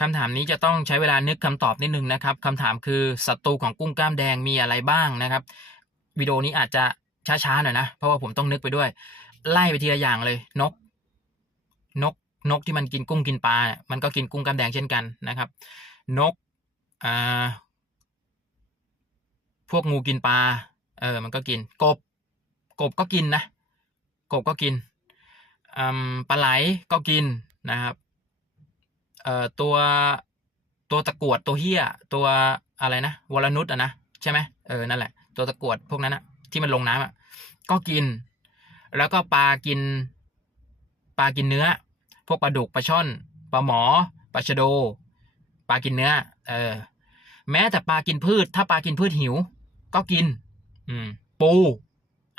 คำถามนี้จะต้องใช้เวลานึกคำตอบนิดนึงนะครับคำถามคือศัตรูของกุ้งกล้ามแดงมีอะไรบ้างนะครับวิดีโอนี้อาจจะช้าๆหน่อยนะ เพราะว่าผมต้องนึกไปด้วย ไล่ไปทีละอย่างเลย นก นกนกที่มันกินกุ้งกินปลา มันก็กินกุ้งกล้ามแดงเช่นกันนะครับ นกอ่าพวกงูกินปลาเออมันก็กิน กบ กบก็กินนะ กบก็กินอืมปลาไหลก็กินนะครับ เอ่อตัวตัวตะกรวดตัวเหี้ยตัวอะไรนะวรนุชอะนะใช่ไหมเออนั่นแหละ ตัวตะกรวดพวกนั้นอะที่มันลงน้ำอะก็กิน แล้วก็ปลากินปลากินเนื้อ พวกปลาดุกปลาช่อนปลาหมอปลาชะโดปลากินเนื้อ เออ แม้แต่ปลากินพืช ถ้าปลากินพืชหิว ก็กิน อืม ปู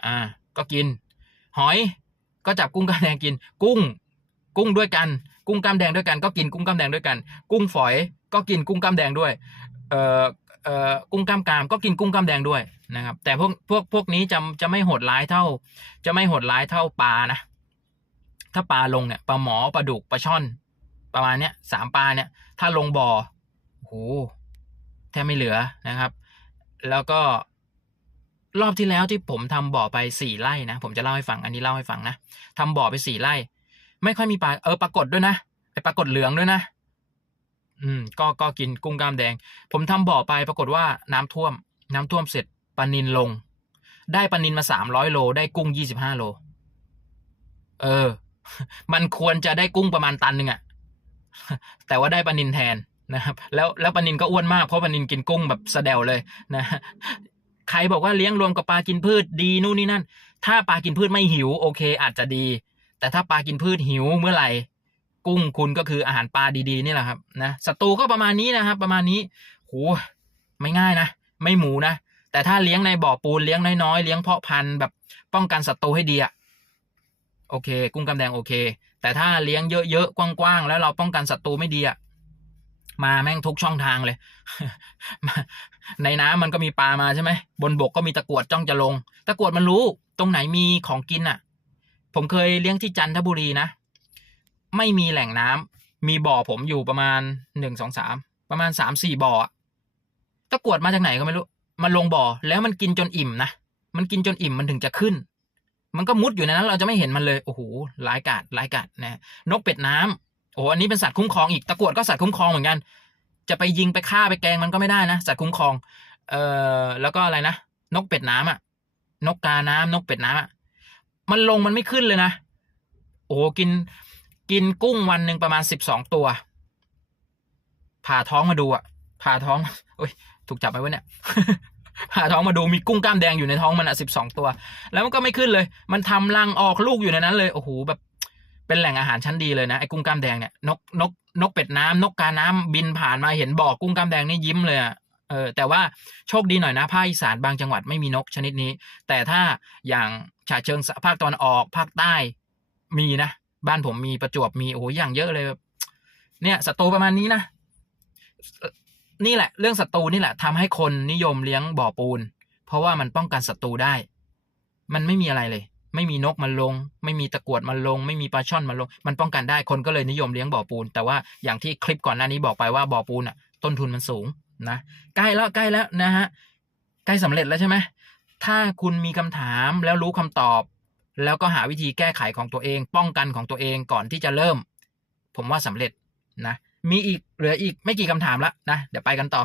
อ่า ก็กิน หอย ก็จับกุ้งกล้ามแดงกิน กุ้ง กุ้งด้วยกัน กุ้งกล้ามแดงด้วยกันก็กินกุ้งกล้ามแดงด้วยกัน กุ้งฝอยก็กินกุ้งกล้ามแดงด้วยเอ่อเอ่อกุ้งกล้ามกรามก็กินกุ้งกล้ามแดงด้วยนะครับ แต่พวกพวกพวกนี้จะจะไม่โหดร้ายเท่า จะไม่โหดร้ายเท่าปลานะ ถ้าปลาลงเนี่ยปลาหมอปลาดุกปลาช่อน ประมาณเนี้ยสามปลาเนี่ย ถ้าลงบ่อโหแทบไม่เหลือนะครับ แล้วก็รอบที่แล้วที่ผมทำบ่อไปสี่ไร่นะ ผมจะเล่าให้ฟังอันนี้เล่าให้ฟังนะทำบ่อไปสี่ไร่ ไม่ค่อยมีปลาเออปรากฏด้วยนะไอปรากฏเหลืองด้วยนะ อืม ก็ก็กินกุ้งกล้ามแดง ผมทำบ่อไปปรากฏว่าน้ำท่วม น้ำท่วมเสร็จปลานินลง ได้ปลานินมาสามร้อยโล ได้กุ้งยี่สิบห้าโล เออ มันควรจะได้กุ้งประมาณตันหนึ่งอะแต่ว่าได้ปลานินแทนนะครับแล้วแล้วปลานินก็อ้วนมากเพราะปลานินกินกุ้งแบบสะเดวเลยนะใครบอกว่าเลี้ยงรวมกับปลากินพืชดีนู่นนี่นั่น ถ้าปลากินพืชไม่หิวโอเค อาจจะดี แต่ถ้าปลากินพืชหิวเมื่อไหร่ กุ้งคุณก็คืออาหารปลาดีๆนี่แหละครับนะศัตรูก็ประมาณนี้นะครับ ประมาณนี้โหไม่ง่ายนะ ไม่หมูนะ แต่ถ้าเลี้ยงในบ่อปูนเลี้ยงน้อยๆเลี้ยงเพาะพันธุ์แบบป้องกันศัตรูให้ดีอะโอเค กุ้งกำแดงโอเค แต่ถ้าเลี้ยงเยอะๆกว้างๆแล้วเราป้องกันศัตรูไม่ดีอะมาแม่งทุกช่องทางเลย ในน้ำมันก็มีปลามาใช่ไหม บนบกก็มีตะกรวดจ้องจะลง ตะกรวดมันรู้ ตรงไหนมีของกินอะ ผมเคยเลี้ยงที่จันทบุรีนะ ไม่มีแหล่งน้ำมีบ่อผมอยู่ประมาณหนึ่งสองสามประมาณสามสี่บ่อตะกรวดมาจากไหนก็ไม่รู้มันลงบ่อแล้วมันกินจนอิ่มนะมันกินจนอิ่มมันถึงจะขึ้น มันก็มุดอยู่ในนั้น เราจะไม่เห็นมันเลยโอ้โหหลายกาดหลายกาดนะนกเป็ดน้ำโอ้อันนี้เป็นสัตว์คุ้มครองอีกตะกรวดก็สัตว์คุ้มครองเหมือนกัน จะไปยิงไปฆ่าไปแกล้งมันก็ไม่ได้นะสัตว์คุ้มครอง เอ่อแล้วก็อะไรนะนกเป็ดน้ำอะ นกกาน้ำนกเป็ดน้ำอะ มันลงมันไม่ขึ้นเลยนะ โอ้กินกินกุ้งวันหนึ่งประมาณสิบสองตัว ผ่าท้องมาดูอะผ่าท้องโอ้ยถูกจับไปวะเนี่ยผ่าท้องมาดูมีกุ้งกล้ามแดงอยู่ในท้องมันอะสิบสองตัว แล้วมันก็ไม่ขึ้นเลย มันทำรังออกลูกอยู่ในนั้นเลยโอ้โหแบบเป็นแหล่งอาหารชั้นดีเลยนะไอ้กุ้งกล้ามแดงเนี่ยนกนกนกเป็ดน้ำนกกาน้ำบินผ่านมาเห็นบ่อกุ้งกล้ามแดงนี่ยิ้มเลยอะ เออแต่ว่าโชคดีหน่อยนะภาคอีสานบางจังหวัดไม่มีนกชนิดนี้ แต่ถ้าอย่างฉะเชิงภาคตอนออกภาคใต้มีนะ บ้านผมมีประจวบมีโอ้โหอย่างเยอะเลย เนี่ยศัตรูประมาณนี้นะ นี่แหละ เรื่องศัตรูนี่แหละทำให้คนนิยมเลี้ยงบ่อปูน เพราะว่ามันป้องกันศัตรูได้ มันไม่มีอะไรเลย ไม่มีนกมันลง ไม่มีตะกรวดมันลง ไม่มีปลาช่อนมันลง มันป้องกันได้คนก็เลยนิยมเลี้ยงบ่อปูน แต่ว่าอย่างที่คลิปก่อนหน้านี้บอกไปว่าบ่อปูนอะ ต้นทุนมันสูง นะใกล้แล้วใกล้แล้วนะฮะใกล้สำเร็จแล้วใช่ไหมถ้าคุณมีคำถามแล้วรู้คำตอบ แล้วก็หาวิธีแก้ไขของตัวเอง ป้องกันของตัวเองก่อนที่จะเริ่ม ผมว่าสำเร็จนะมีอีกเหลืออีกไม่กี่คำถามละนะเดี๋ยวไปกันต่อ